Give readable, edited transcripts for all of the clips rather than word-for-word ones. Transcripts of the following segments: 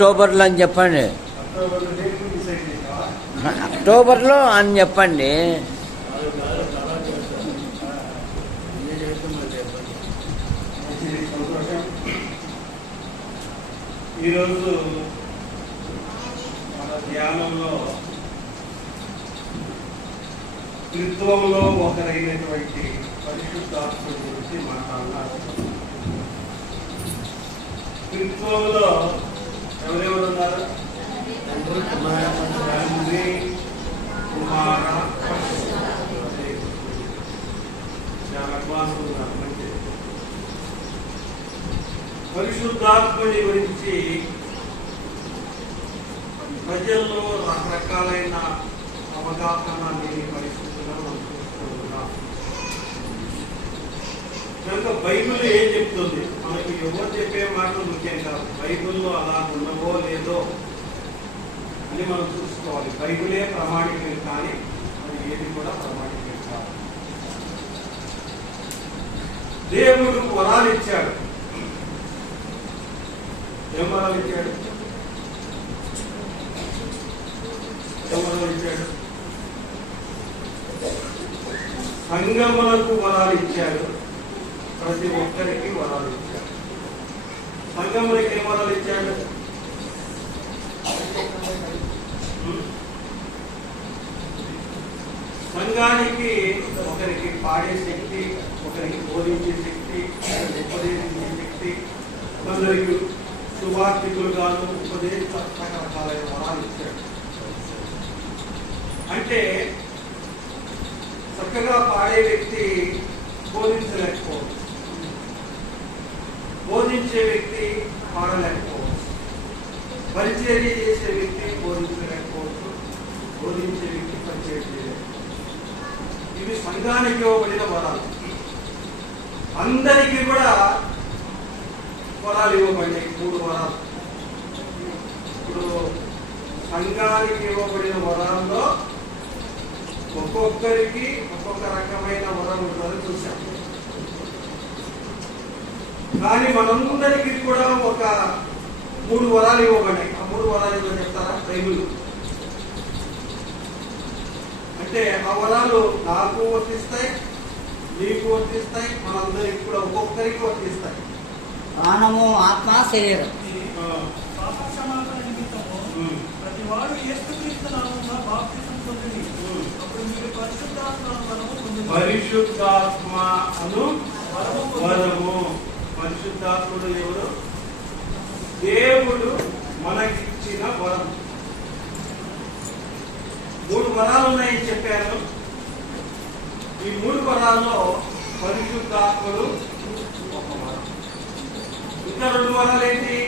అక్టోబర్లో అని చెప్పండి. అక్టోబర్లో అని చెప్పండి. ఈరోజు మన ధ్యానంలో త్రిత్వంలో ఒకరైనటువంటి పరిశుద్ధాత్మ గురించి మాట్లాడారు. త్రిత్వంలో ఎవరెవరు ఉన్నారు? తండ్రి, కుమార, చాలా క్లాసులు ఉన్నారు. మంచిది. పరిశుద్ధాత్మని గురించి ప్రజల్లో రకరకాలైన అవగాహన లేని పరిస్థితుల్లో మనం చూస్తున్నాం. కనుక బైబిల్ ఏం చెప్తుంది? మనకి ఎవరు చెప్పే మాటలు ముఖ్యం కాదు. బైబిల్లో అలా ఉండవో లేదో అని మనం చూసుకోవాలి. బైబిలే ప్రామాణికం కానీ మరి ఏది కూడా ప్రామాణికం కాదు. దేవుడు వరాలు ఇచ్చాడు. ఏం వరాలు ఇచ్చాడు? సంఘములకు వరాలు ఇచ్చాడు. ప్రతి ఒక్కరికి వరాలు ఇచ్చాడు. సంఘములకు ఏం వరాలు ఇచ్చాడు? సంఘానికి ఒకరికి పాడే శక్తి, ఒకరికి బోధించే శక్తి, ఉపదేశించే శక్తి, కొందరికి సువార్థికులుగాను ఉపదేశ రకరకాలైన వరాలు ఇచ్చాడు. అంటే చక్కగా పాడే వ్యక్తి బోధించలేకపోవచ్చు, బోధించే వ్యక్తి పాడలేకపోవచ్చు, పరిచర్య చేసే వ్యక్తి బోధించలేకపోవచ్చు, బోధించే వ్యక్తి పరిచర్య చేయలేకపోవచ్చు. ఇవి సంఘానికి ఇవ్వబడిన వరాలు. అందరికీ కూడా వరాలు ఇవ్వబడినాయి. 3 వరాలు. ఇప్పుడు సంఘానికి ఇవ్వబడిన వరాల్లో ఒక్కొక్కరికి ఒక్కొక్క రకమైన వరం ఉంటుందని చూశాం. కానీ మనందరికీ కూడా ఒక 3 వరాలు ఇవ్వబడ్డాయి. ఆ 3 వరాలు ఏదో చెప్తారా? బైబిల్ అంటే ఆ వరాలు నాకు వర్తిస్తాయి, నీకు వర్తిస్తాయి, మనందరికి కూడా ఒక్కొక్కరికి వర్తిస్తాయి. ప్రాణము, ఆత్మ, శరీరం. పరిశుద్ధాత్మ అను వరము. పరిశుద్ధాత్ముడు ఎవరు? దేవుడు మనకిచ్చిన వరం. 3 వరాలు ఉన్నాయని చెప్పాను. ఈ 3 వరాల్లో పరిశుద్ధాత్ముడు ఒక వరం. ఇంకా 2 వరాలు ఏంటి?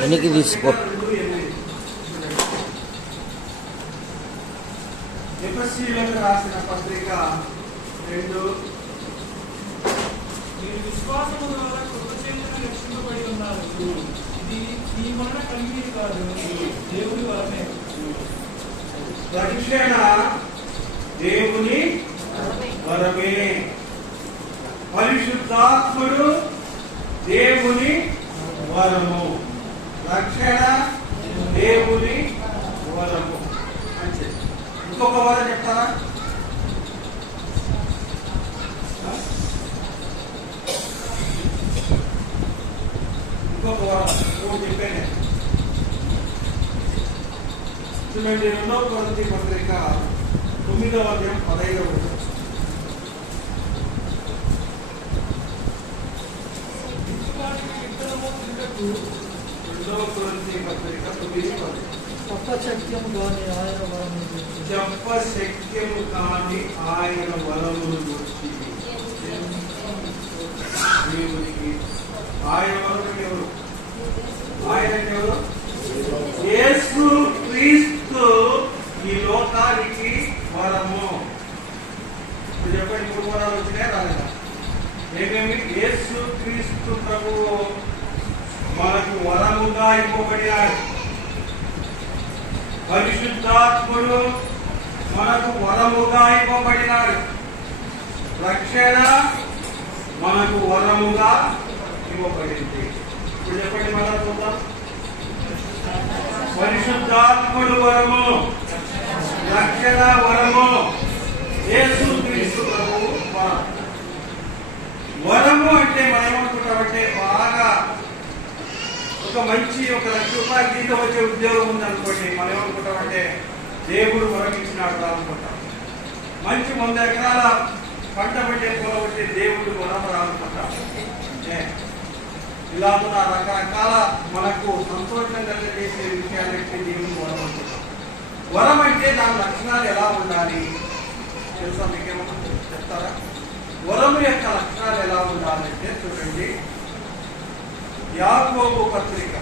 వెనక్కి తీసుకో. ఎఫెసీయులకు రాసిన పత్రిక 2. మీరు విశ్వాసము ద్వారా కృప చేత రక్షింపబడి ఉన్నారు. ఇది మీ వలన కలిగేది కాదు, దేవుని వలనే. రక్షణ దేవుని వరమే. పరిశుద్ధాత్ముడు దేవుని వరము. రక్షణ దేవుని వరము. మంచిది. ఇంకొక వరం చెప్తారా? ఇంకొక వరం చెప్పాను. చూడండి, 2వ కొరింథీ పత్రిక 9వ అధ్యాయం 15వ వచనం. 2వ కొరింథీ పత్రిక 9:10. చెప్పశక్యము కాని ఆయన వరమును చెప్పశక్యము కాని ఆయన వరమును గురించి దేవునికి. ఆయన వరం ఎవరు? ఆయన ఎవరు? యేసు క్రీస్తు ఈ లోకానికి వరము. చెప్పండి, 3 వరాలు వచ్చినాయి రాలేదా? ఏమేమి? యేసు క్రీస్తు ప్రభువు మనకు వరముగా ఇవ్వబడినాడు. పరిశుద్ధాత్ముడు మనకు వరముగా ఇవ్వబడినాడు. రక్షణ మనకు వరముగా ఇవ్వబడింది. ఇప్పుడు చెప్పండి మళ్ళా చూద్దాం. పరిశుద్ధాత్ముడు వరము, రక్షణ వరము, యేసుక్రీస్తు ప్రభువు వరం. వరము అంటే మనం ఏమనుకుంటామంటే బాగా ఒక మంచి ఒక ₹1,00,000 జీతం వచ్చే ఉద్యోగం ఉందనుకోండి, మనం ఏమనుకుంటామంటే దేవుడు వరం ఇచ్చినాడు అనుకుంటాం. మంచి 100 ఎకరాల పంట పట్టే పొలం వచ్చే దేవుడు వరం రానుకుంటాం. ఇలా ఉన్న రకరకాల మనకు సంతోషం కలిగజేసే విషయాలకి దేవుడు వరం అనుకుంటాం. వరం అంటే దాని లక్షణాలు ఎలా ఉండాలి తెలుసా? మీకేమన్నా చెప్తారా? వరం యొక్క లక్షణాలు ఎలా ఉండాలంటే చూడండి, యాకోబు పత్రిక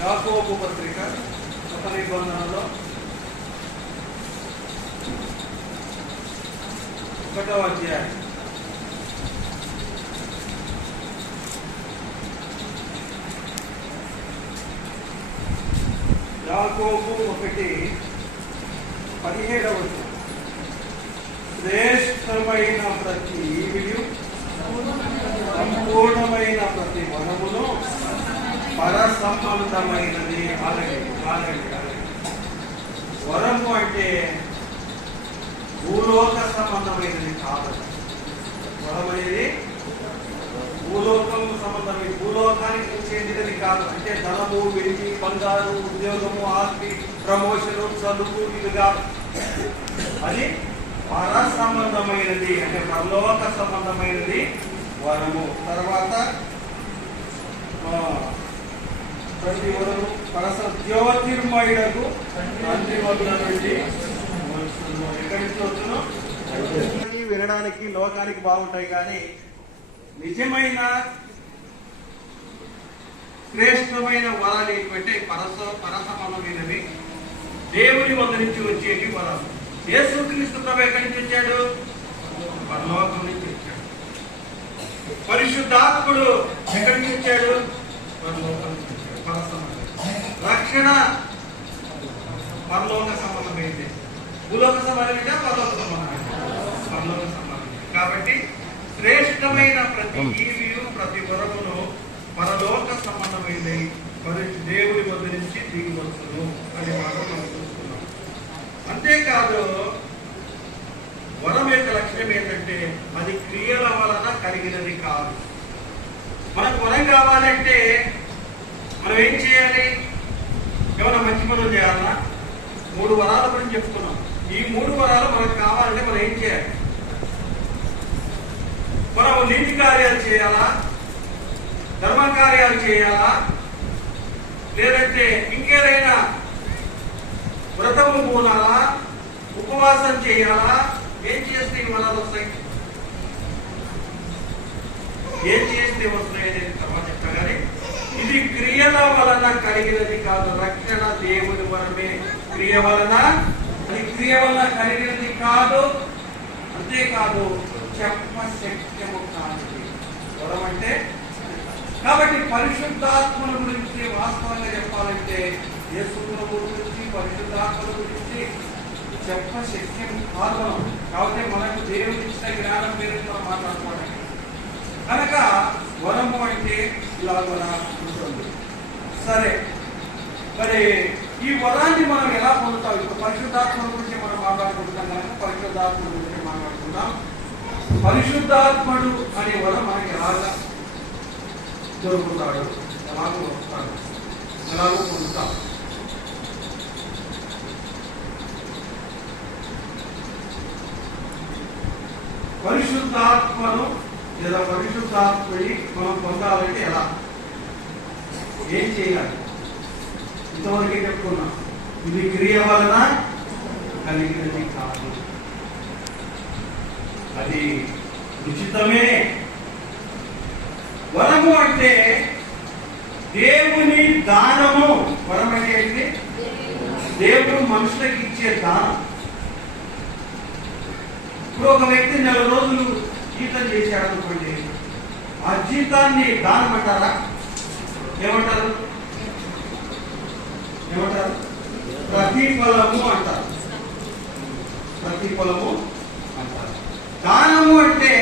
1వ నిబంధనలో 1వ అధ్యాయం యాకోబు 1:17 వచనం. శ్రేష్టమైన ప్రతి ఈవియు సంపూర్ణమైన ప్రతి వరమును పరసంబంధమైనది. వరము అంటే భూలోక సంబంధమైనది కాదు. వరం అనేది భూలోకం సంబంధమైన, భూలోకానికి చెందినది కాదు. అంటే ధనము, వెండి, బంగారు, ఉద్యోగము, ఆస్తి, ప్రమోషను, చదువు ఇది కాదు. అది పర సంబంధమైనది, అంటే పరలోక సంబంధమైనది వరము. తర్వాత ప్రతి వరము పరస జ్యోతిర్మయుడకు తండ్రి వద్ద నుండి ఎక్కడి నుంచి వచ్చును? వినడానికి లోకానికి బాగుంటాయి, కానీ నిజమైన శ్రేష్టమైన వరాలు ఏంటంటే పరసంబంధమైనవి, దేవుని వద్ద నుంచి వచ్చేటి వరాలు. యేసుక్రీస్తు ప్రభు ఎక్కడి నుంచి వచ్చాడు? పరలోకం నుంచి వచ్చాడు. పరిశుద్ధాత్ముడు ఎక్కడి నుంచి వచ్చాడు? పరలోకం నుంచి వచ్చాడు. పరసంబంధం. రక్షణ పరలోక సంబంధమైంది. భూలోక సంబంధమైనా పరలోక సంబంధమైంది. పరలోక సంబంధం. కాబట్టి శ్రేష్టమైన ప్రతి ఈవియు ప్రతి వరమును పరలోక సంబంధమైంది, దేవుడి వద్ద నుంచి దిగి వస్తును అనే మాట మనం చూస్తున్నాం. అంతేకాదు, వరం యొక్క లక్ష్యం ఏంటంటే అది క్రియల వలన కలిగినది కాదు. మనకు వరం కావాలంటే మనం ఏం చేయాలి? ఏమైనా మంచి పనులు చేయాలా? 3 వరాల గురించి చెప్తున్నాం. ఈ 3 వరాలు మనకు కావాలంటే మనం ఏం చేయాలి? మనం నీతి కార్యాలు చేయాలా? ధర్మ కార్యాలు చేయాలా? లేదంటే ఇంకేదైనా వ్రతము పూనాలా? ఉపవాసం చేయాలా? ఏం చేస్తే ఈ వరాలు వస్తాయి? ఏం చేస్తే వస్తాయి అనేది తర్వాత చెప్తా. కానీ ఇది క్రియల వలన కలిగినది కాదు. రక్షణ దేవుని వరమే, క్రియ వలన కలిగినది కాదు. అంతేకాదు, చెప్పశక్యము కానిది వరం అంటే. కాబట్టి పరిశుద్ధాత్మల గురించి వాస్తవంగా చెప్పాలంటే యేసు ప్రభువు గురించి, పరిశుద్ధాత్మల గురించి చెప్పశక్యం కాదు. కాబట్టి మనకు దేవుని ఇచ్చిన జ్ఞానం పేరుతో మాట్లాడుకోవడానికి కనుక వరము అంటే ఇలా కూడా ఉంటుంది. సరే, మరి ఈ వరాన్ని మనం ఎలా పొందుతాం? ఇప్పుడు పరిశుద్ధాత్మ గురించి మనం మాట్లాడుకుంటున్నాం కనుక పరిశుద్ధాత్మ గురించి మాట్లాడుకుందాం. పరిశుద్ధాత్ముడు అనే వరం మనకి ఎలాగా దొరుకుతాడు, ఎలాగో వస్తాడు, ఎలాగో పొందుతాం? పరిశుద్ధాత్మను లేదా పరిశుద్ధాత్మని మనం పొందాలంటే ఎలా, ఏం చేయాలి? ఇంతవరకే చెప్పుకున్నాం. ఇది క్రియ వలన కలిగినది కాదు, అది ఉచితమే. వరము అంటే దేవుని దానము. వరం అంటే ఏంటి? దేవుడు మనుషులకు ఇచ్చే దానం. ఇప్పుడు ఒక వ్యక్తి 4 రోజులు జీతం చేశాడు అనుకోండి, ఆ జీతాన్ని దానం అంటారా? ఏమంటారు? ప్రతిఫలము అంటారు. ప్రతిఫలము అంటారు. దానము అంటే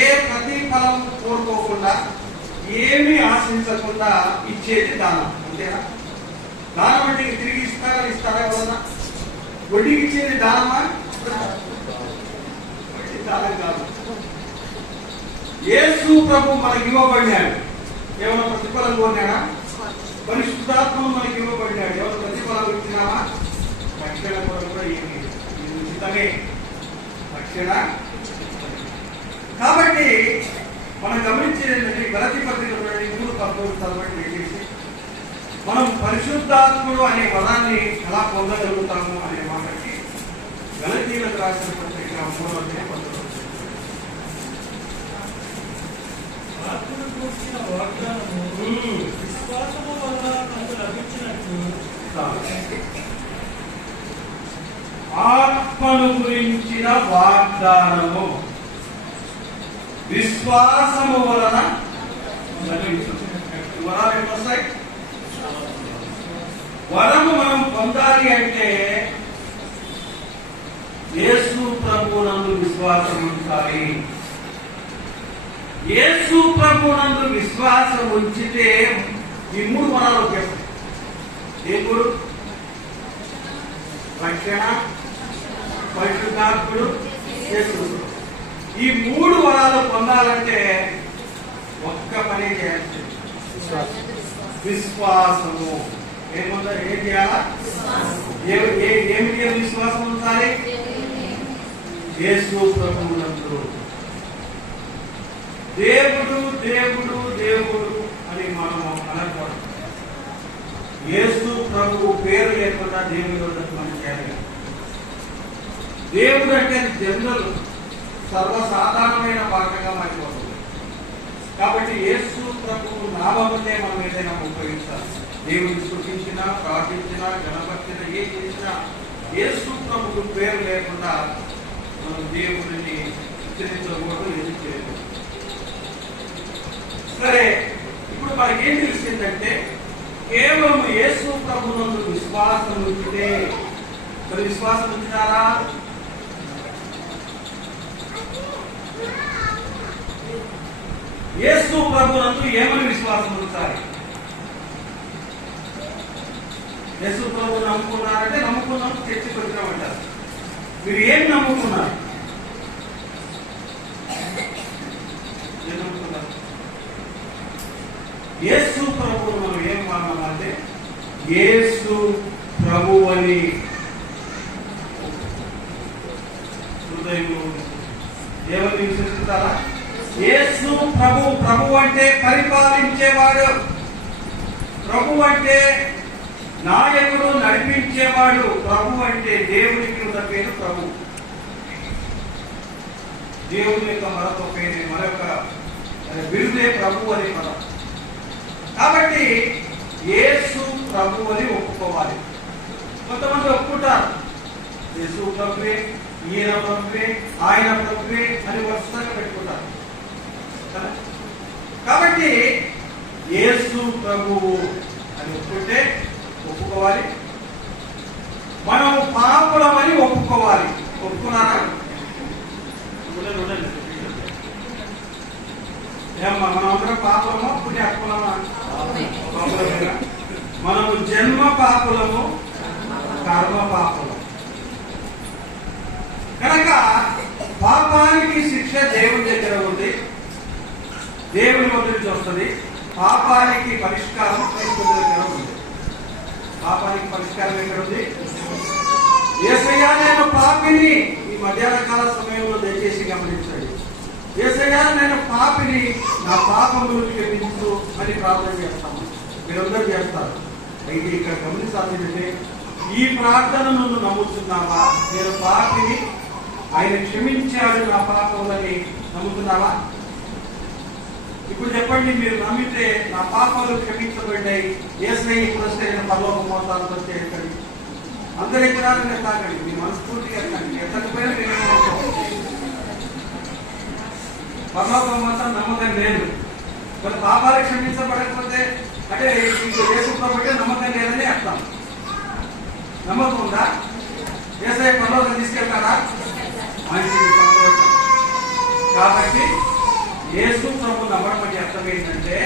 ఏ ప్రతిఫలం కోరుకోకుండా ఏమీ ఆశించకుండా ఇచ్చేది దానం. అంతేనా? దానం అంటే తిరిగి ఇస్తారా ఎవరన్నా? వడ్డీకి ఇచ్చేది దానమా? దానం కాదు. యేసు ప్రభు మనకి ఇవ్వబడినాడు. ఏమైనా ప్రతిఫలం కోరినాడా? పరిశుద్ధాత్మను మనకి ఇవ్వబడినాడు. ఎవరు ప్రతిఫలం ఇచ్చినామా? రక్షణ కొరకు కూడా ఏమి ఉచితమే రక్షణ. కాబట్టి మనం గమనించేది గలతీ పత్రిక 3:14 చదవండి చేసి మనం పరిశుద్ధాత్ముడు అనే పదాన్ని ఎలా పొందగలుగుతాము అనే మాటకి గలతీలకు రాసిన పత్రిక 3:19 ఆత్మను కూర్చిన వాగ్దానము విశ్వాసము వల్ల నాకు లభించినట్టు. ఆత్మను గురించిన వాగ్దానము విశ్వాసము వలన వరాలు ఎన్నొస్తాయి? వరము మనం పొందాలి అంటే యేసు ప్రభువునందు విశ్వాసం ఉంచాలి. యేసు ప్రభువునందు విశ్వాసం ఉంచితే ఈ 3 వరాలు వచ్చేస్తాయి. దేవుడు, రక్షణ, పరిశుద్ధాత్ముడు, యేసు. ఈ 3 వరాలు పొందాలంటే ఒక్క పని చేయాల్సి విశ్వాసము. ఏం చేయాలా? ఏమిటి విశ్వాసం ఉంచాలి? యేసు ప్రభువునందు. దేవుడు దేవుడు దేవుడు అని మనం అనకూడదు. యేసు ప్రభువు పేరు లేకుండా దేవుడి వద్దకు మనం చేయాలి. దేవుడు అంటే జనరల్ సర్వసాధారణమైన భాగంగా మారిపోతుంది. కాబట్టి యేసు ప్రభువు నామమునే మనం ఏదైనా ఉపయోగించాలి. దేవుడిని స్తుతించినా, ప్రార్థించినా, గణపతిన ఏ చేసినా యేసు ప్రభువు పేరు లేకుండా మనం దేవుడిని ఉచ్చరించకూడదు, ఏది చేయకూడదు. సరే, ఇప్పుడు మనకేం తెలిసిందంటే కేవలం యేసు ప్రభువునందు విశ్వాసం ఉంచితే, మరి విశ్వాసం ఉంచినారా? యేసు ప్రభువునందు ఏమని విశ్వాసం ఉంచాలి? యేసు ప్రభువు నమ్ముకున్నారంటే నమ్ముకున్నాం, చర్చకి వచ్చినామంటారు. మీరు ఏం నమ్ముకున్నారు? ఏం నమ్ముకున్నారు? యేసు ప్రభువును మనం ఏం మానాలంటే యేసు ప్రభువు అని హృదయంలో దేవుని విశ్వసిస్తారా? యేసు ప్రభు. ప్రభు అంటే పరిపాలించేవాడు. ప్రభు అంటే నాయకుడు, నడిపించేవాడు. ప్రభు అంటే దేవునికి ఉన్న పేరు ప్రభు. దేవుని యొక్క మరొక పేరు, మరొక బిరుదే ప్రభు అనే పదం. కాబట్టి యేసు ప్రభు అని ఒప్పుకోవాలి. కొంతమంది ఒప్పుకుంటారు యేసు ప్రభువే, ఈయన ప్రభువే, ఆయన ప్రభువే అని వరుసగా పెట్టుకుంటారు. కాబట్టి యేసు ప్రభువు అని ఒప్పుకోవాలి. మనం పాపులమని ఒప్పుకోవాలి. ఒప్పుకున్నారా? ఏమ్మా, మనం అందరం పాపులమా, పుణ్యాత్ములమా? మనము జన్మ పాపులము, కర్మ పాపులము. కనుక పాపానికి శిక్ష దేవుని దగ్గర ఉంది, దేవుని వద్ద నుంచి వస్తుంది. పాపానికి పరిష్కారం క్రీస్తు దగ్గర ఉంది. పాపానికి పరిష్కారం ఎక్కడ ఉంది? యేసయ్యా నేను పాపిని. ఈ మధ్యాహ్న కాల సమయంలో దయచేసి గమనించండి. యేసయ్యా నేను పాపిని, నా పాపములు క్షమించు అని ప్రార్థన చేస్తాము. మీరందరూ చేస్తారు. అయితే ఇక్కడ గమనించాల్సిందంటే ఈ ప్రార్థనను నువ్వు నమ్ముతున్నావా? నేను పాపిని, ఆయన క్షమించాడు నా పాపములని నమ్ముతున్నావా? ఇప్పుడు చెప్పండి, మీరు నమ్మితే నా పాపాలు క్షమించబడ్డాయి, యేసయ్య ఇప్పుడు వస్తే నేను పరలోకం పోతాను చేయకండి. అందరు ఎక్కడాలని తాగండి, మీ మనస్ఫూర్తిగా ఎక్కండి. ఎక్కకపోయినా మీరు పరలోకం పోతాను నమ్మకం లేదు. మరి పాపాలు క్షమించబడకపోతే అంటే యేసుకుంటే నమ్మకం లేదని అర్థం. నమ్మకం ఉందా? యేసయ్య పరలోకం తీసుకెళ్తారా? మంచిది, సంతోషం. కాబట్టి యేసు ప్రభు నమ్మడం అంటే అర్థం ఏంటంటే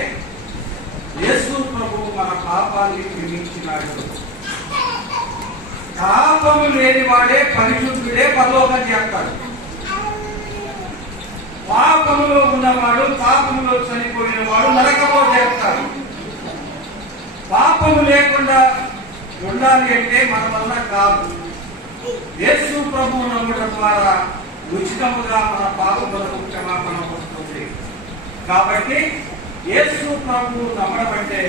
యేసు ప్రభు మన పాపాన్ని క్షమించినాడు. పాపము లేనివాడే పరిశుద్ధుడే పరలోకం చేస్తాడు. పాపములో ఉన్నవాడు, పాపములో చనిపోయిన వాడు నరకమో చేస్తాడు. పాపము లేకుండా ఉండాలి అంటే మన వల్ల కాదు. యేసు ప్రభువు నమ్మడం ద్వారా ఉచితముగా మన పాపములకు క్షమాపణ వస్తుంది. కాబట్టి యేసు ప్రభువు నమ్మడం అంటే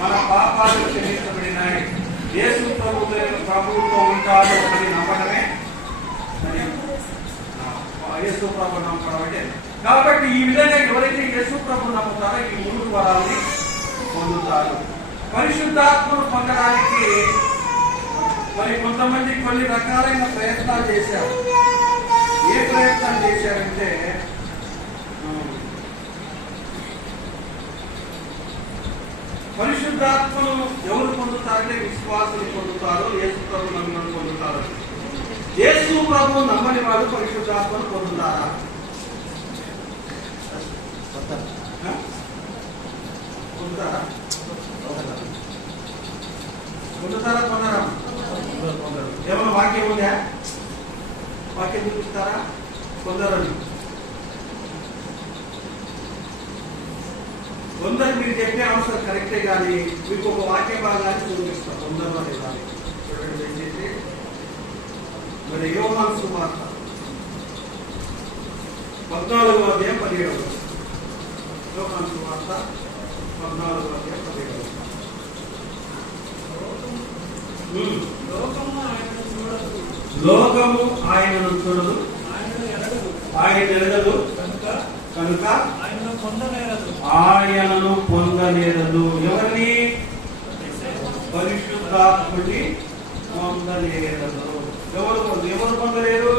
మన పాపాలు క్షమించబడినాయి, యేసు ప్రభువుతో ఉంటాడు అని నమ్మడమే యేసు ప్రభు నమ్మడం అంటే. కాబట్టి ఈ విధంగా ఎవరైతే యేసు ప్రభు నమ్ముతారో ఈ 3 వరాలని పొందుతారు. పరిశుద్ధాత్మను పొందడానికి మరి కొంతమంది కొన్ని రకాలైన ప్రయత్నాలు చేశారు. ఏ ప్రయత్నం చేశారంటే పరిశుద్ధాత్మను ఎవరు పొందుతారంటే విశ్వాసులు పొందుతారు, యేసు ప్రభు నమ్మని పొందుతారు. యేసు ప్రభు నమ్మని వాడు పరిశుద్ధాత్మను పొందుతారా? పొందుతారా? పొందుతారా? పొందరా? ఏమైనా వాక్యం ఉందా? వాక్యం చూపిస్తారా? పొందరని కొందరు మీరు చెప్పే అవసరం కరెక్టే, కానీ మీకు ఒక వాక్య భాగాన్ని చూపిస్తారు కొందరు అనే కానీ. చూడండి ఏంటంటే మరి యోహాను సువార్త 14వ అధ్యాయం 17వ వచనం. యోహాను సువార్త 14వ అధ్యాయం 17వ వచనం. లోకము ఆయనను చూడదు, ఆయన ఎరగదు కనుక ఆయనను పొందనేరదు. ఎవరిని? పరిశుద్ధాత్ముని పొందనేరదు. ఎవరు పొందలేరు?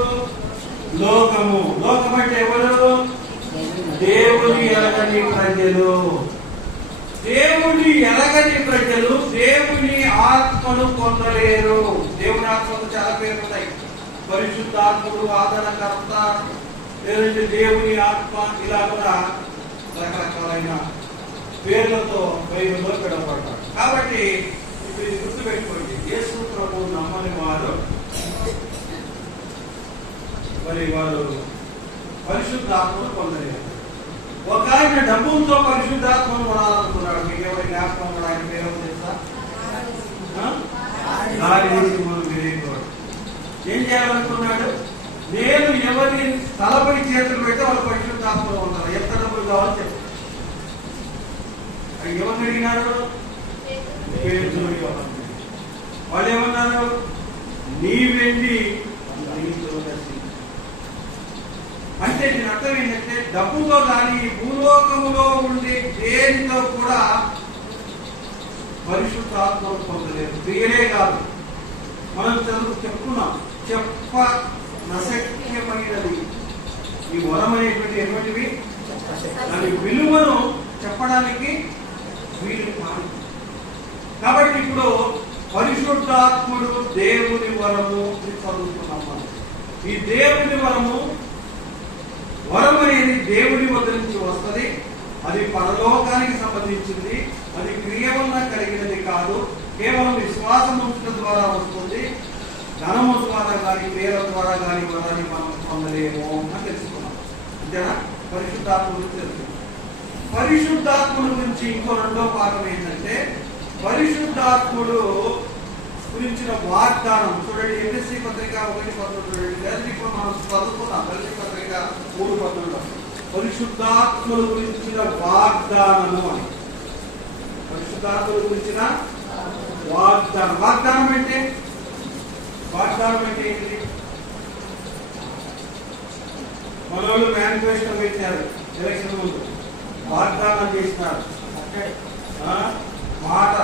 లోకము. లోకం అంటే ఎవరు? దేవుని ఎరగని ప్రజలు. దేవుని ఎరగని ప్రజలు దేవుని ఆత్మను పొందలేరు. దేవుని ఆత్మకు చాలా పేర్లు ఉన్నాయి. పరిశుద్ధాత్ముడు, ఆదరణకర్త, లేదంటే దేవుని ఆత్మ, ఇలా కూడా రకరకాలైన పేర్లతో బైబిల్లో పిలువబడతారు. కాబట్టి ఇప్పుడు ఇది గుర్తుపెట్టుకోండి, యేసు ప్రభు నమ్మని వారు మరి వారు పరిశుద్ధాత్మను పొందలేరు. ఒక ఆయన డబ్బులతో పరిశుద్ధాత్మను కొనాలనుకున్నాడు. మీకు ఎవరి జ్ఞాపకం కూడా ఆయన పేరు తెలుసా? ఏం చేయాలనుకున్నాడు? నేను ఎవరి తలపై చేతులు పెడితే వాళ్ళు పరిశుద్ధాత్మలో ఉన్నారు. ఎంత డబ్బులు కావాలో చెప్పు. ఎవరిని అడిగినారు? వాళ్ళు ఏమన్నారు? నీ వెండి అంటే దీని అర్థం ఏంటంటే డబ్బుతో కానీ భూలోకములో ఉండే దేనితో కూడా పరిశుద్ధాత్మను పొందలేదు. క్రియలే కాదు, మనం చెప్పుకున్నాం, చెప్ప నశక్యమైనది ఈ వరం అనేటువంటి ఎటువంటివి, దాని విలువను చెప్పడానికి వీలు కాదు. కాబట్టి ఇప్పుడు పరిశుద్ధాత్ముడు దేవుని వరము చదువుతున్నాం మనం. ఈ దేవుని వరం అనేది దేవుని వద్ద నుంచి వస్తుంది. అది పరలోకానికి సంబంధించింది. అది క్రియ వల్ల కలిగినది కాదు, కేవలం విశ్వాసం ఉంచడం ద్వారా వస్తుంది. ధనము ద్వారా కానీ పేర ద్వారా కానీ వరాన్ని మనం పొందలేము అని తెలుసుకున్నాం. అంతేనా? పరిశుద్ధాత్ముడు తెలుసుకున్నాం. పరిశుద్ధాత్ముడు గురించి ఇంకో రెండో భాగం ఏంటంటే పరిశుద్ధాత్ముడు గురించిన వాగ్దానం. చూడండి, ఎఫెసీ పత్రిక 1:19 చూడండి. మనం చదువుకున్నాం ఎఫెసీ పత్రిక 3:19 పరిశుద్ధాత్ముడు గురించిన వాగ్దానము అని. పరిశుద్ధాత్ముడు గురించిన వాగ్దానం. వాగ్దానం అంటే ఏంటి? మనోళ్ళు మేనిఫెస్టో పెట్టారు, ఎలక్షన్ ముందు వాగ్దానం చేసినారు. మాట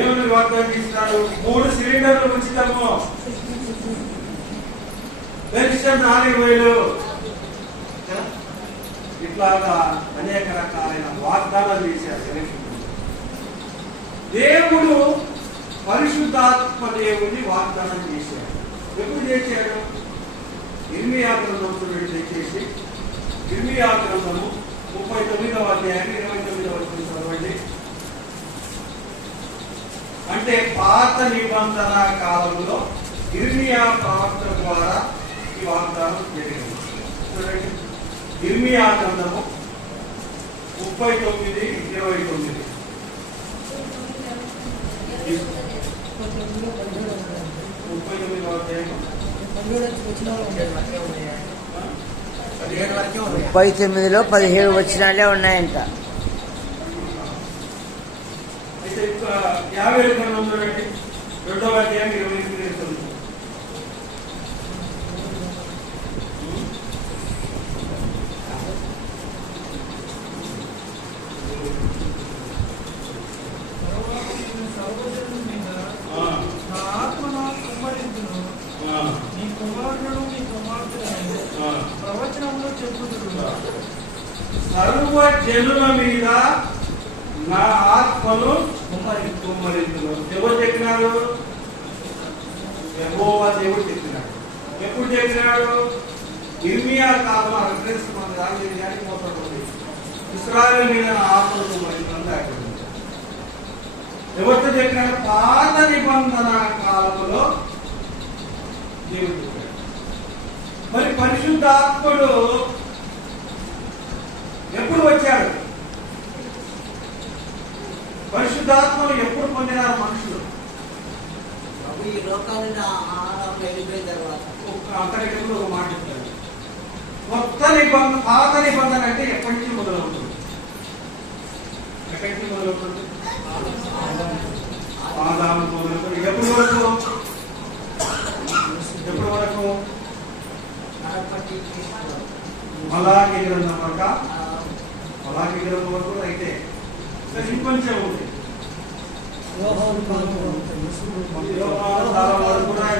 ఏమని వాగ్దానం చేసినారు? 3 సిలిండర్లు ఉచితము, పెన్షన్ 4,000, ఇట్లాగా అనేక రకాలైన వాగ్దానాలు చేశారు ఎలక్షన్ ముందు. దేవుడు పరిశుద్ధాత్మ దేవుడిని వాగ్దానం చేశాడు. ఎప్పుడు చేశాడు? ఇర్మియా గ్రంథం చూడండి దయచేసి. ఇర్మియా గ్రంథము 39వ అధ్యాయం 29వ వచనం చదవండి. అంటే పాత నిబంధన కాలంలో ఇర్మియా ప్రవక్త ద్వారా ఈ వాగ్దానం జరిగింది. చూడండి ఇర్మియా గ్రంథము 39:29. ముప్పై 39లో 17 వచనాలే ఉన్నాయంట. అయితే 50 గ్రంథం చూడండి 2వ అధ్యాయం 28. సర్వ జనుల మీద నా ఆత్మను కుమ్మరించును. ఎవరు చెప్పినాడు? యెహోవా దేవుడు చెప్పినాడు. ఎప్పుడు చెప్పినాడు? ఇర్మియా కాలం రిఫరెన్స్ మన రాజకీయానికి పోతుంది. ఇశ్రాయేలు మీద నా ఆత్మను కుమ్మరించును. ఎవరితో చెప్పినాడు? పాత నిబంధన కాలంలో దేవుడు చెప్పాడు. మరి పరిశుద్ధాత్ముడు ఎప్పుడు వచ్చాడు? పరిశుద్ధాత్మను ఎప్పుడు పొందినారు మనుషులు? ఈ లోకాలను వెళ్ళిపోయిన తర్వాత అంతకంటే ఒక మాట చెప్తాడు. కొత్త నిబంధన, పాత నిబంధన అంటే ఎప్పటి నుంచి మొదలవుతుంది? ఎక్కడి నుంచి మొదలవుతుంది? ఆదాము మొదలవుతుంది. ఎప్పటి వరకు? ఎప్పటి వరకు? మలాకి గ్రంథం వరకు. మలాకి గ్రంథం వరకు అయితే ఇంకొంచెం ఉంది.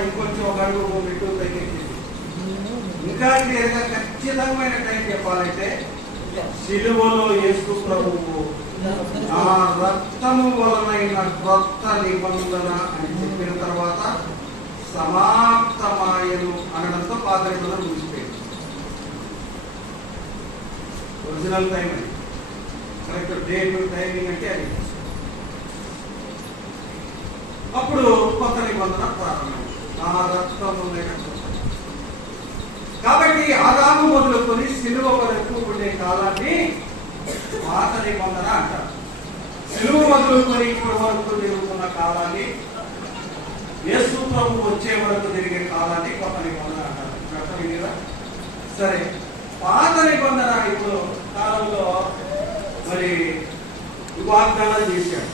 ఇంకొంచెం ఒక అడుగు పెట్టు తగ్గించింది. ఇంకా క్లియర్గా ఖచ్చితమైన టైం చెప్పాలంటే సిలువలో యేసు ప్రభువు ఆ రక్తము వలనైన కొత్త నిబంధన అని చెప్పిన తర్వాత సమాప్తమాయను అనడంతో పాత నిబంధన ముగిసిపోయింది. ఒరిజినల్ టైం అది, కరెక్ట్ డేట్ టైమింగ్ అంటే అది. అప్పుడు కొత్త నిబంధన ప్రారంభం. ఆ రక్తము కాబట్టి ఆదాము మొదలుకొని సిలువ వరకు ఉండే కాలాన్ని పాత నిబంధన అంటారు. సిలువ మొదలుకొని ఇప్పటి వరకు జరుగుతున్న కాలాన్ని, యేసు ప్రభు వచ్చే వరకు జరిగే కాలాన్ని కొత్త నిబంధన అంటారు. అర్థమైందా? సరే, పాత నిబంధన ఇప్పుడు కాలంలో మరి వాగ్దానాలు చేశాడు.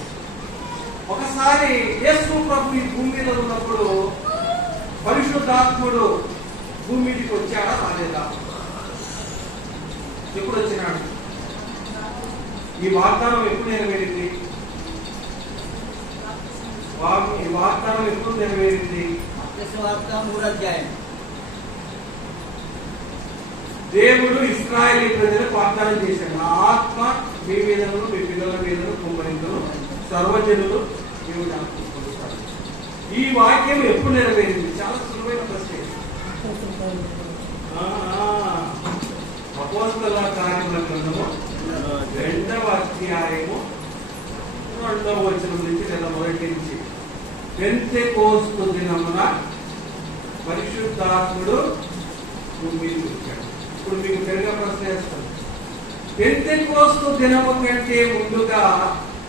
ఒకసారి యేసు ప్రభు ఈ భూమి మీద ఉన్నప్పుడు పరిశుద్ధాత్ముడు భూమి మీదకి వచ్చాడా రాలేదా? ఎప్పుడు వచ్చినాడు? ఈ వాగ్దానం ఎప్పుడు నెరవేరింది? ఈ వాగ్దానం ఎప్పుడు నెరవేరింది? 3వ అధ్యాయం. దేవుడు ఇశ్రాయేలీ ప్రజలకు వాగ్దానం చేశాడు. నా ఆత్మ మీ మీదను మీ పిల్లల మీదను కుమ్మరించును, సర్వజనులు దేవుడు ఆత్మస్తాడు. ఈ వాక్యం ఎప్పుడు నెరవేరింది? చాలా సులువైన ప్రశ్న. అపోస్తల కార్యముల గ్రంథము 2వ అధ్యాయము 2వ వచనం నుంచి లేదా మొదటి నుంచి. పెంతెకోస్తు దినమున పరిశుద్ధాత్ముడు భూమి మీదకి వచ్చాడు. ఇప్పుడు మీకు పెరుగా ప్రశ్న వేస్తాను. పెంతెకోస్తు దినము కంటే ముందుగా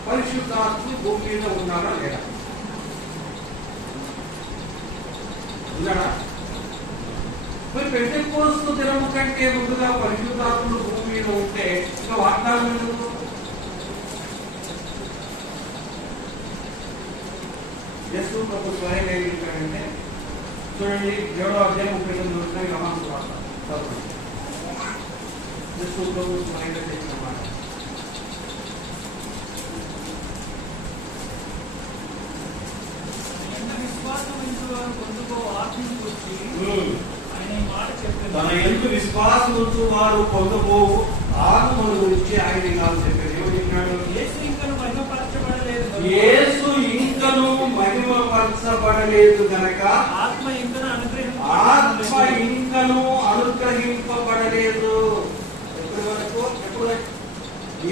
పరిశుద్ధాత్ముడు భూమి మీద ఉన్నాడా లేడా? ఉన్నాడా? మరి పెంతెకోస్తు దినము కంటే ముందుగా పరిశుద్ధాత్ముడు భూమి మీద ఉంటే ఇంకా వాగ్దానం ఎందుకు? యేసు ప్రభు స్వయంగా ఏం చెప్పాడంటే, చూడండి 7వ అధ్యాయం 39 రమాసు వార్త చదవండి. యేసు ప్రభు స్వయంగా చెప్పిన మాట. తన ఎందు విశ్వాసం ఉంచు వారు పొందబోవు ఆత్మను గురించి ఆయన కాదు చెప్పాడు. ఏమని చెప్పినాడు? యేసు ఇంకను మహిమపరచబడలేదు గనక ఆత్మ ఇంకను ఇంకను అనుగ్రహింపబడలేదు. ఎప్పటి వరకు?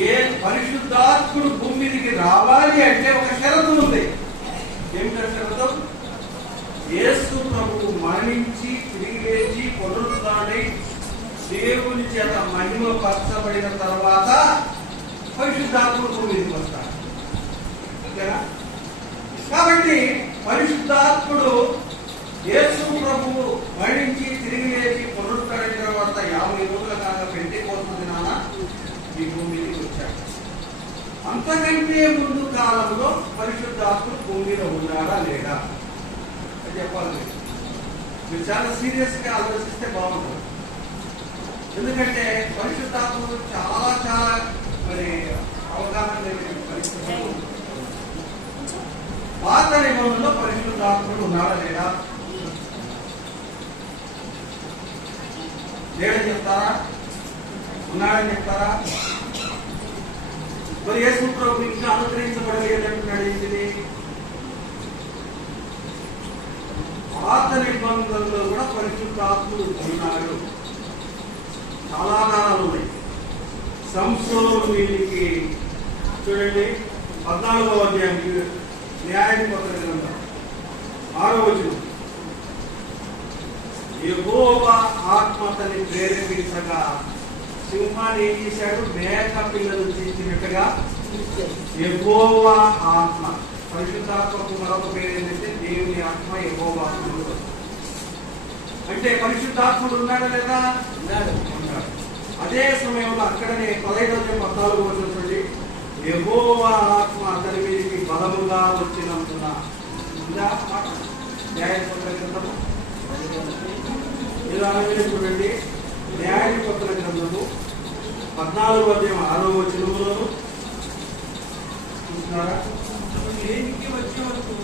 ఏ పరిశుద్ధాత్ముడు భూమి మీదకి రావాలి అంటే ఒక షరతు ఉంది. ఏమిటో షరతు? యేసు ప్రభువు మరణించి తిరిగి లేచి పునరుద్ధారణై దేవుని చేత మహిమ పరచబడిన తర్వాత పరిశుద్ధాత్ముడు భూమి మీదకి వస్తాడు. ఓకేనా? కాబట్టి పరిశుద్ధాత్ముడు యేసు ప్రభువు మరణించి తిరిగి లేచి పునరుద్ధరణ తర్వాత 50 రోజుల కాగా పెంటెకోస్తు దినాన ఈ భూమి మీదకి వచ్చాడు. అంతకంటే ముందు కాలంలో పరిశుద్ధాత్ముడు భూమి మీద ఉన్నాడా లేడా అని చెప్పాలి. మీరు చాలా సీరియస్ గా ఆలోచిస్తే బాగుంటుంది. ఎందుకంటే పరిశుద్ధాత్ముడు చాలా చాలా మరి అవగాహన లేని పరిస్థితులు. పాత నిబంధనలో పరిశుద్ధాత్ముడు ఉన్నాడా లేడా? లేడని చెప్తారా? ఉన్నాడని చెప్తారా? మరి యేసు ప్రభు ఇంకా అనుగ్రహించబడలేదంటున్నాడు. ఏంటిది? పాత నిబంధనలో కూడా పరిశుద్ధాత్ముడు ఉన్నాడు. చాలా ఆధారాలు ఉన్నాయి. సంసోను వీళ్ళకి చూడండి 14వ అధ్యాయం న్యాయాధిపతుల గ్రంథం 6వ వచనం. యెహోవా ఆత్మ అతన్ని ప్రేరేపించగా సింహాన్ని ఏం చేశాడు? మేక పిల్లలు చేసినట్టుగా యెహోవా ఆత్మ. పరిశుద్ధాత్మకు మరొక పేరు ఏంటంటే దేవుని ఆత్మ, యెహోవా ఆత్మ. అంటే పరిశుద్ధాత్ముడు ఉన్నాడా లేదా? ఉన్నాడు. అదే సమయంలో అక్కడనే 15-14 వచనం యెహోవా ఆత్మ అతని మీదకి బలముగా వచ్చినందున న్యాయాధిపతుల గ్రంథము చూడండి. న్యాయాధిపతుల గ్రంథము 14వ అధ్యాయం 6వ వచనములో చూస్తున్నారా? లేనికి వచ్చే వరకు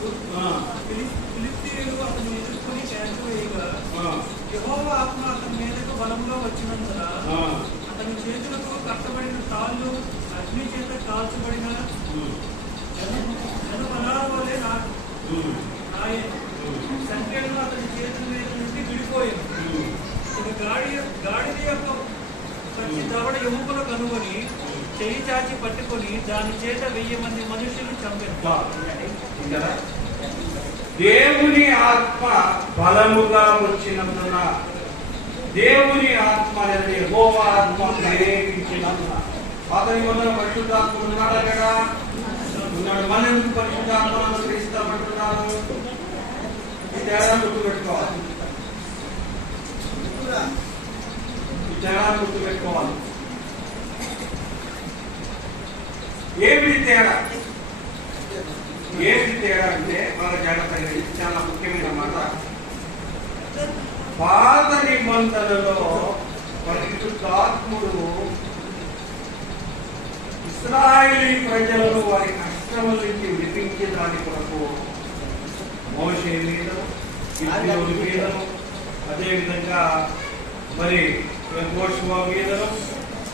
ఫిలిష్తీయులు అతన్ని ఎదుర్కొని వేయగా యెహోవా ఆత్మ అతని మీదకు బలంగా వచ్చినందున అతని చేతులకు కట్టబడిన తాళ్ళు అగ్ని చేత కాల్చబడిన వలె సంఖ్యలను అతని చేతుల మీద నుండి విడిపోయింది. గాడిద యొక్క ప్రతి దవడ ఎముకలు కనుగొని చెయ్యి చాచి పట్టుకొని దాని చేత 1000 మంది మనుషులు చంపారు. దేవుని ఆత్మ బలముగా వచ్చినందున, దేవుని ఆత్మ అనేది యెహోవా ఆత్మ ప్రేరేపించినందున. పాత నిబంధన పరిశుద్ధాత్మ ఉన్నాడా లేడా? ఉన్నాడు. మన ఎందుకు పరిశుద్ధాత్మను అనుగ్రహిస్తామంటున్నాను? ఈ తేడా గుర్తుపెట్టుకోవాలి. ఈ తేడా గుర్తుపెట్టుకోవాలి. ఏమిటి తేడా? ఏమిటి తేడా అంటే బాగా జాగ్రత్తగా, ఇది చాలా ముఖ్యమైన మాట. పాత నిబంధనలో పరిశుద్ధాత్ముడు ఇశ్రాయేలీ ప్రజలను వారి కష్టముల నుంచి విడిపించే దాని కొరకు మోషే మీదను, గిద్యోను మీదను, అదేవిధంగా మరి యెహోషువ మీదను,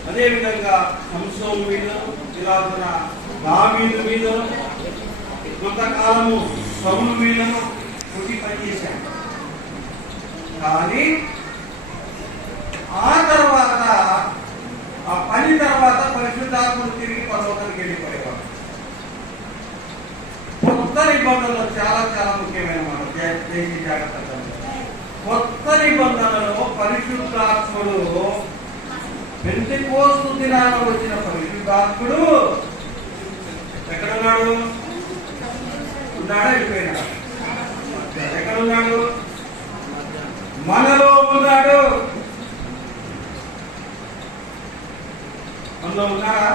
అదేవిధంగా సంసోను మీదను, ఇలాగున దావీదు మీదను, కొంతకాలము సౌలు మీదను కొట్టి పనిచేశాడు. కానీ ఆ తర్వాత ఆ పని తర్వాత పరిశుద్ధాత్ముడు తిరిగి పర్వతానికి వెళ్ళిపోయేవాడు. కొత్త నిబంధనలు చాలా చాలా ముఖ్యమైన మాట, దేశీ జాగ్రత్త. కొత్త నిబంధనలో పరిశుద్ధాత్ముడు పెంతెకోస్తు దినాన వచ్చిన పరిశుద్ధాత్ముడు ఎక్కడున్నాడు? ఉన్నాడా? వెళ్ళిపోయినాడు. ఎక్కడున్నాడు? మనలో ఉన్నాడు. మనలో ఉన్నాడా?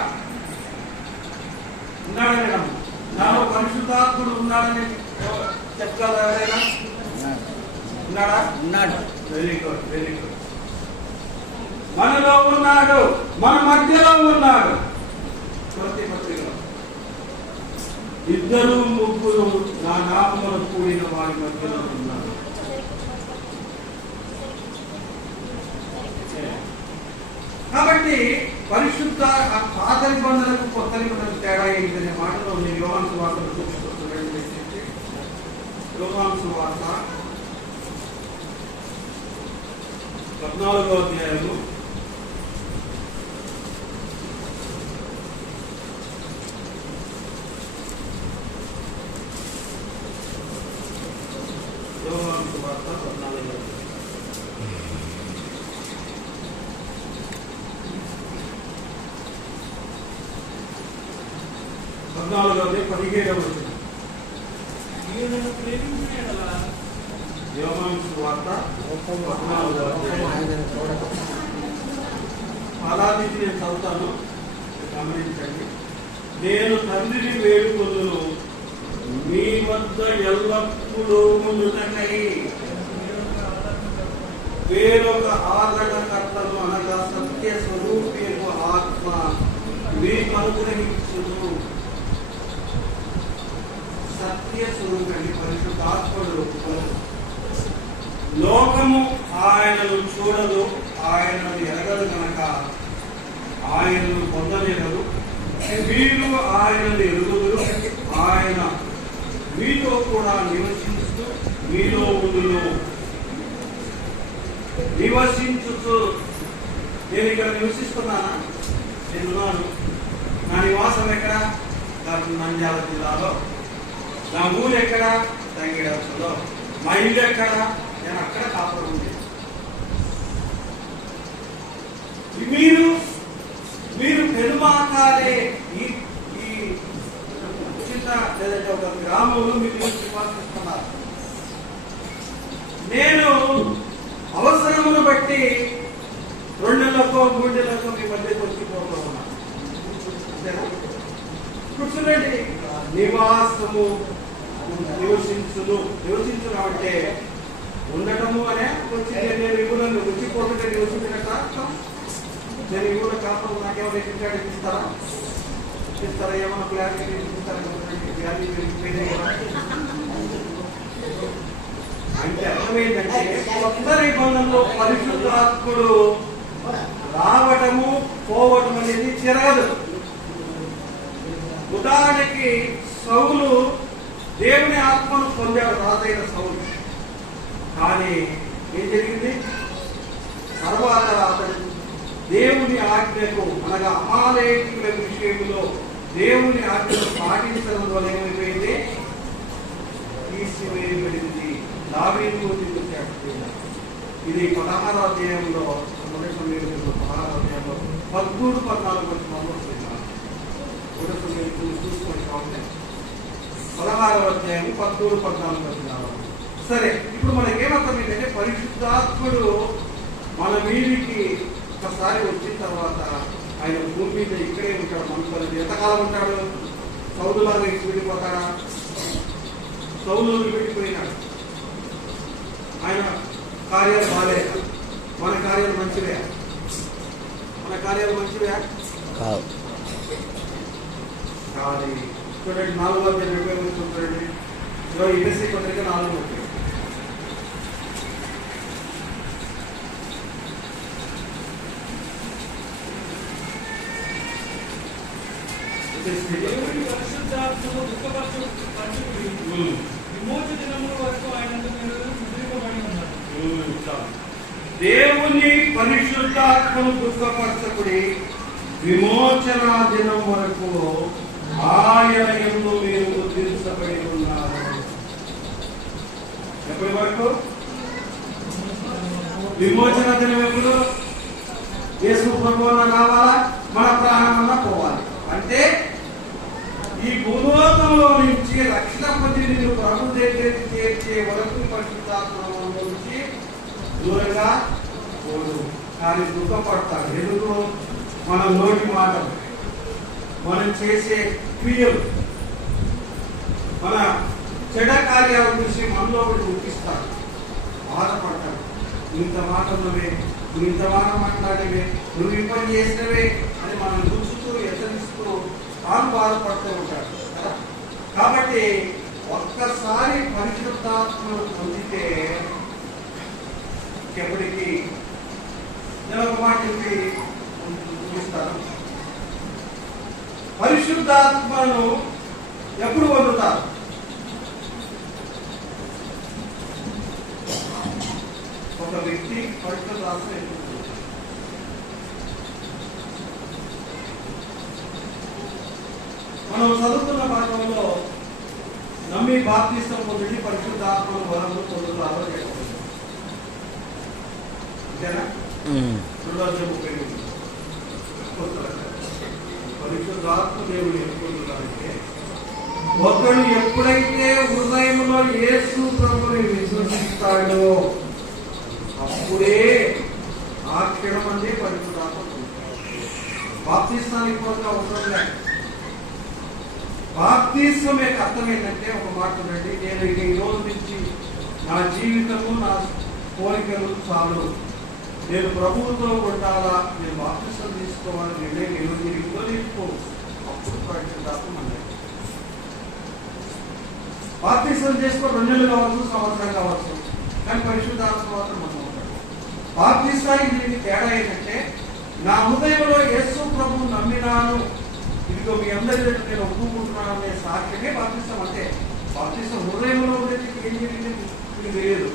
ఉన్నాడని నాలో పరిశుద్ధాత్ముడు ఉన్నాడని చెప్పగలరా ఎవరైనా? ఉన్నాడా? ఉన్నాడు. Very good, very good. మనలో ఉన్నాడు, మన మధ్యలో ఉన్నాడు. పత్రికలో 2 3 నా నామమున కూడిన వారి మధ్యలో ఉన్నారు. కాబట్టి పరిశుద్ధ పాత నిబంధనకు కొత్త నిబంధనకు తేడా ఏంటనే మాటలో నేను యోహాను సువార్తను చూపిస్తున్నాను. యోహాను సువార్త 14వ అధ్యాయము 14:17 వచనం. ఈయనను ప్రేమించిన యెడల యోహాను సువార్త 14వ అధ్యాయం. పాదాదికి నేను చదువుతాను, గమనించండి. నేను తండ్రిని వేడుకొందును, మీ వద్ద ఎల్లప్పుడూ ఉండుటకై వేరొక ఆదరణకర్తను అనగా సత్య స్వరూపేపు ఆత్మ మీకు అనుగ్రహించును. సత్య స్వరూపి పరిశుద్ధాత్ముడు. లోకము ఆయనను చూడదు, ఆయనను ఎరగదు కనుక ఆయనను పొందలేరు. మీరు ఆయనను ఎరుగుదురు, ఆయన మీతో కూడా నివసించుతూ మీలో ఉండును. నివసించుతూ, నేను ఇక్కడ నివసిస్తున్నానా? నేనున్నాను. నా నివాసం ఎక్కడ? నంద్యాల జిల్లాలో. నా ఊరు ఎక్కడ? తంగిడలో. మా ఇల్లు ఎక్కడ? నేను అక్కడ కాపురం ఉంది. మీరు పెరుమాకాలే ఈ చిన్న లేదంటే ఒక గ్రామంలో మీరు నివాసిస్తున్నారు. నేను అవసరమును బట్టి 2 నెలలకో 3 నెలలకో మీ మధ్యకి వచ్చిపోతూ ఉన్నాను. అంతేనా? కూర్చునండి. నివాసము నివసించును అంటే ఉండటము అనే వచ్చి నేను ఇప్పుడు వచ్చిపోతుంటే నివసించినట్టు అర్థం. నేను ఇప్పుడు కాకుండా నాకేమైనా ఇంటికాడ ఇస్తారా? ఏమైనా క్లారిటీ అంటే అర్థమేంటంటే కొత్త నిబంధనలో పరిశుద్ధాత్ముడు రావటము పోవటం అనేది జరగదు. ఉదాహరణకి సౌలు దేవుని ఆత్మను పొందాడు, రాజైన సౌలు. కానీ ఏం జరిగింది? తర్వాత అతడు దేవుని ఆజ్ఞకు అనగా అమాలేకుల విషయంలో దేవుని ఆజ్ఞను పాటించడం వల్ల ఏమైపోయింది? తీసివేయబడింది. దావీదు వచ్చాడు. ఇది 16వ అధ్యాయంలో 16వ అధ్యాయంలో 13-14 వచనాలు చూసుకొని కావాలి. 16వ అధ్యాయం 13-14 వచనాలు. సరే, ఇప్పుడు మనకేమర్థం ఏంటంటే పరిశుద్ధాత్ముడు మన మీదికి ఒకసారి వచ్చిన తర్వాత ఆయన భూమి మీద ఇక్కడే ఉంటాడు. మనకు ఎంతకాలం ఉంటాడు? సౌలులాగా ఇచ్చి వెళ్ళిపోతాడా? సౌలు వెళ్ళిపోయినాడు. ఆయన కార్యాలు బాలే, మన కార్యాలు మంచివే. మన కార్యాలు మంచివే కాదు. చూడండి 4వ అధ్యాయం చూడండి. యూఎస్ఏ పత్రిక 4వ అధ్యాయం. దేవుని పరిశుద్ధాత్మను దుఃఖపరచుడి, విమోచన దినముల వరకు ఆయనతో మీరు ముద్రింపబడి ఉన్నారు. దేవుని పరిశుద్ధాత్మను దుఃఖపరచకుడి, విమోచన దినం వరకు ఆయన యందు మీరు ముద్రించబడి ఉన్నారు. ఎప్పటి వరకు? విమోచన దినం ఎప్పుడు? యేసు ప్రభువున రావాలా, మన ప్రాణమన్నా పోవాలి. అంటే ఈ భూలోకంలో నుంచి రక్షణ పొంది నిన్ను ప్రభు దగ్గరికి చేర్చే వరకు పరిశుద్ధాత్మ నుంచి దూరంగా పోదు. కానీ దుఃఖపడతారు. ఎందుకు? మన నోటి మాటలు, మనం చేసే క్రియలు, మన చెడ కార్యాల గురించి మనలో ఒకటి చూపిస్తారు. బాధపడతారు. ఇంత మాటలువే, నువ్వు ఇంత మాట మాట్లాడేవే, నువ్వు ఈ పని చేసినవే అని మనం గుర్చుతూ హెచ్చరిస్తూ తాను బాధపడుతూ ఉంటాడు కదా. కాబట్టి ఒక్కసారి పరిశుద్ధాత్మను పొందితే ఎప్పటికీ నేను ఒక మాట చూపిస్తాను. పరిశుద్ధాత్మను ఎప్పుడు పొందుతారు? ఒక వ్యక్తి పరిశుద్ధాత్మ ఎత్తుకుంటాడు. మనం చదువుతున్న భాగంలో నమ్మి బాప్తిస్తం పొంది పరిశుద్ధాత్మను వరములు పొందుతారో చెప్పండి. అంతేనా? 2:38 పరిశుద్ధాత్మ దేవుడు ఎత్తుకుంటున్నారంటే ఒకడు ఎప్పుడైతే హృదయంలో యేసు ప్రభుని విశ్వసిస్తాడో అప్పుడే ఆ క్షణం అందే పరిశుద్ధాత్మ బాప్తిస్తానికి పోతే అవసరం లేదు. బాప్తిస్మం యొక్క అర్థం ఏంటంటే ఒక మాట ఉండండి, నేను ఇక ఈ రోజు నుంచి నా జీవితము నా కోరికలు చాలు, నేను ప్రభువుతో ఉండాలా, నేను బాప్తిస్మం తీసుకోవాలి, నేను తిరిగితో తీసుకో, అప్పుడు పరిశుద్ధాత్మ అన్నది. బాప్తిస్మం చేసుకో 2 నెలలు కావచ్చు, సంవత్సరం కావచ్చు, కానీ పరిశుద్ధాత్మ మాత్రం మనం ఉంటాడు. బాప్తిస్మానికి దీనికి తేడా ఏంటంటే నా హృదయంలో యేసు ప్రభువు నమ్మినాను, ఇదిగో మీ అందరి దగ్గర నేను ఒప్పుకుంటున్నాను అనే సాక్ష్యమే బాప్తిస్మం. అంటే బాప్తిస్మం హృదయంలో ఉండేది ఏం జరిగింది మీకు తెలియదు,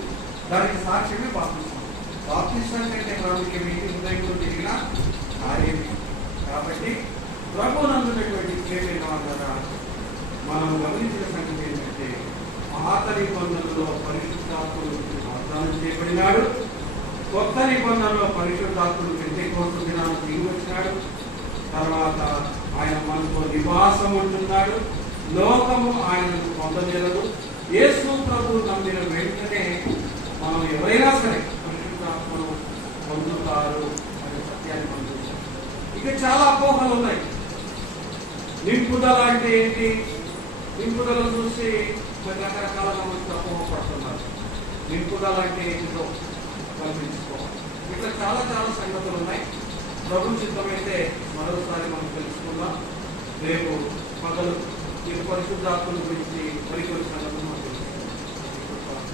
దానికి సాక్ష్యమే బాప్తిస్మం. బాప్తిస్మం కంటే ప్రాముఖ్యం ఏంటి? హృదయంలో జరిగిన కార్యమే. కాబట్టి ప్రభు నందున్నటువంటి ప్రియమైన వాళ్ళ మనం గమనించిన సంగతి ఏంటంటే పాత నిబంధనలో పరిశుద్ధాత్ముడు వాగ్దానం చేయబడినాడు, కొత్త నిబంధనలో పరిశుద్ధాత్ముడు పెంటెకోస్తు దినాన్ని దిగి వచ్చినాడు. తర్వాత ఆయన మనతో నివాసం ఉంటున్నాడు, లోకము ఆయనను పొందలేదు. యేసు ప్రభు నమ్మిన వెంటనే మనం ఎవరైనా సరే పరిశుద్ధాత్మను పొందుతారు అనే సత్యాన్ని మనం చూసాం. ఇక చాలా అపోహలు ఉన్నాయి. నింపుదల అంటే ఏంటి? నింపుదల చూసి రకరకాలుగా మనకు అపోహపడుతున్నారు. నింపుదల అంటే ఏంటో కల్పించుకోవాలి. ఇట్లా చాలా చాలా సంగతులు ఉన్నాయి. ప్రభు చిత్తమైతే మరోసారి మనం తెలుసుకుందాం. రేపు పగలు ఈ పరిశుద్ధాత్మల గురించి మరికొన్ని సంగతులు మనం తెలుసుకుందాం.